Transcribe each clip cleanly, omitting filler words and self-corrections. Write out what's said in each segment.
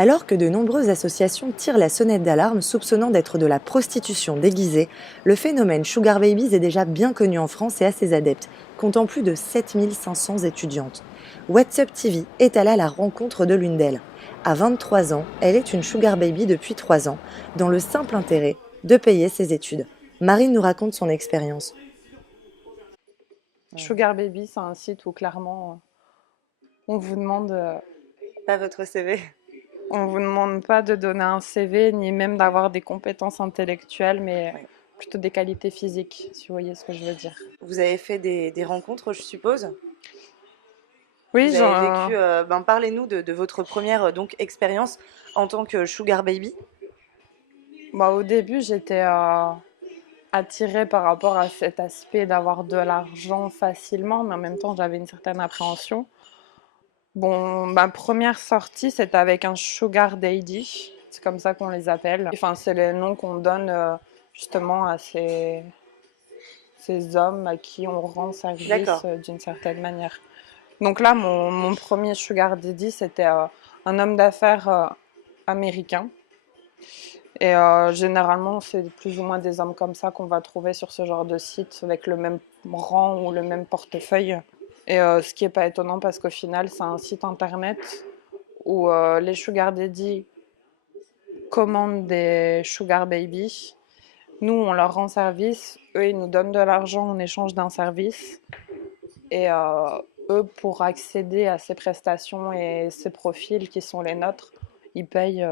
Alors que de nombreuses associations tirent la sonnette d'alarme soupçonnant d'être de la prostitution déguisée, le phénomène Sugar Babies est déjà bien connu en France et a ses adeptes, comptant plus de 7500 étudiantes. What's Up TV est allée à la rencontre de l'une d'elles. À 23 ans, elle est une Sugar Baby depuis 3 ans, dans le simple intérêt de payer ses études. Marine nous raconte son expérience. Sugar Baby, c'est un site où clairement on vous demande, Pas votre CV. on vous demande pas de donner un CV ni même d'avoir des compétences intellectuelles, mais Ouais. plutôt des qualités physiques, si vous voyez ce que je veux dire. Vous avez fait des rencontres, je suppose. Oui, Vous avez vécu, parlez-nous de votre première expérience en tant que Sugar Baby. bah, au début j'étais attirée par rapport à cet aspect d'avoir de l'argent facilement, mais en même temps j'avais une certaine appréhension. Bon, ma première sortie, c'était avec un sugar daddy. C'est comme ça qu'on les appelle. Enfin, c'est les noms qu'on donne justement à ces hommes à qui on rend service D'accord. d'une certaine manière. Donc là, mon premier sugar daddy, c'était un homme d'affaires américain. Et généralement, c'est plus ou moins des hommes comme ça qu'on va trouver sur ce genre de site avec le même rang ou le même portefeuille. Et ce qui n'est pas étonnant parce qu'au final, c'est un site internet où les sugar daddy commandent des sugar baby. Nous, on leur rend service. Eux, ils nous donnent de l'argent en échange d'un service. Et eux, pour accéder à ces prestations et ces profils qui sont les nôtres, ils payent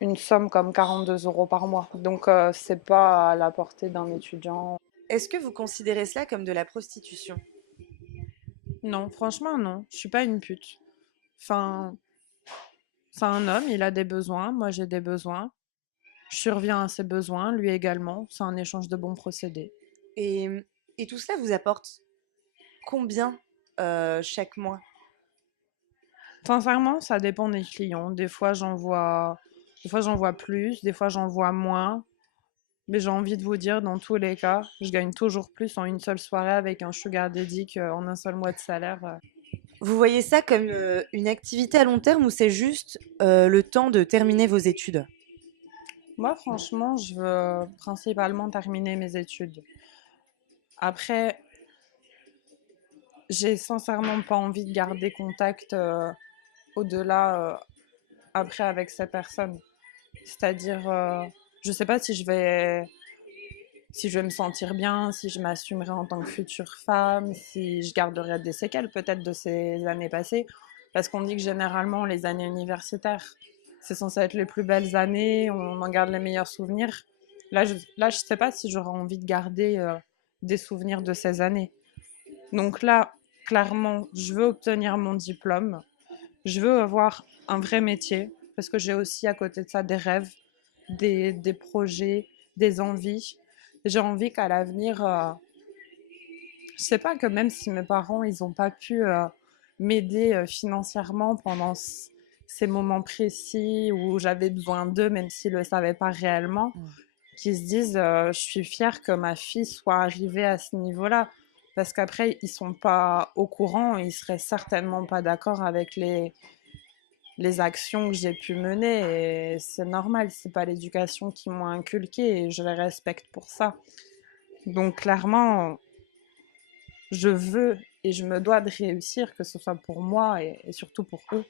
une somme comme 42 € par mois. Donc, c'est pas à la portée d'un étudiant. Est-ce que vous considérez cela comme de la prostitution? Non, franchement, non. Je suis pas une pute. Enfin, c'est un homme, il a des besoins. Moi, j'ai des besoins. Je surviens à ses besoins, lui également. C'est un échange de bons procédés. Et, et tout cela vous apporte combien chaque mois? Sincèrement, ça dépend des clients. Des fois j'en vois plus, des fois j'en vois moins. Mais j'ai envie de vous dire, dans tous les cas, je gagne toujours plus en une seule soirée avec un sugar daddy qu'en un seul mois de salaire. Vous voyez ça comme une activité à long terme ou c'est juste le temps de terminer vos études? Moi, franchement, je veux principalement terminer mes études. Après, j'ai sincèrement pas envie de garder contact au-delà après avec ces personnes. C'est-à-dire, je sais pas si je vais me sentir bien, si je m'assumerai en tant que future femme, si je garderai des séquelles peut-être de ces années passées. Parce qu'on dit que généralement, les années universitaires, c'est censé être les plus belles années, on en garde les meilleurs souvenirs. Là, je sais pas si j'aurai envie de garder des souvenirs de ces années. Donc là, clairement, je veux obtenir mon diplôme, je veux avoir un vrai métier, parce que j'ai aussi à côté de ça des rêves, des projets, des envies. J'ai envie qu'à l'avenir, je sais pas, que même si mes parents, ils n'ont pas pu m'aider financièrement pendant ces moments précis où j'avais besoin d'eux, même s'ils ne le savaient pas réellement, qu'ils se disent je suis fière que ma fille soit arrivée à ce niveau-là. Parce qu'après, ils sont pas au courant, ils seraient certainement pas d'accord avec les actions que j'ai pu mener. Et c'est normal, c'est pas l'éducation qu'ils m'ont inculquée et je les respecte pour ça. Donc clairement, je veux et je me dois de réussir, que ce soit pour moi et surtout pour eux.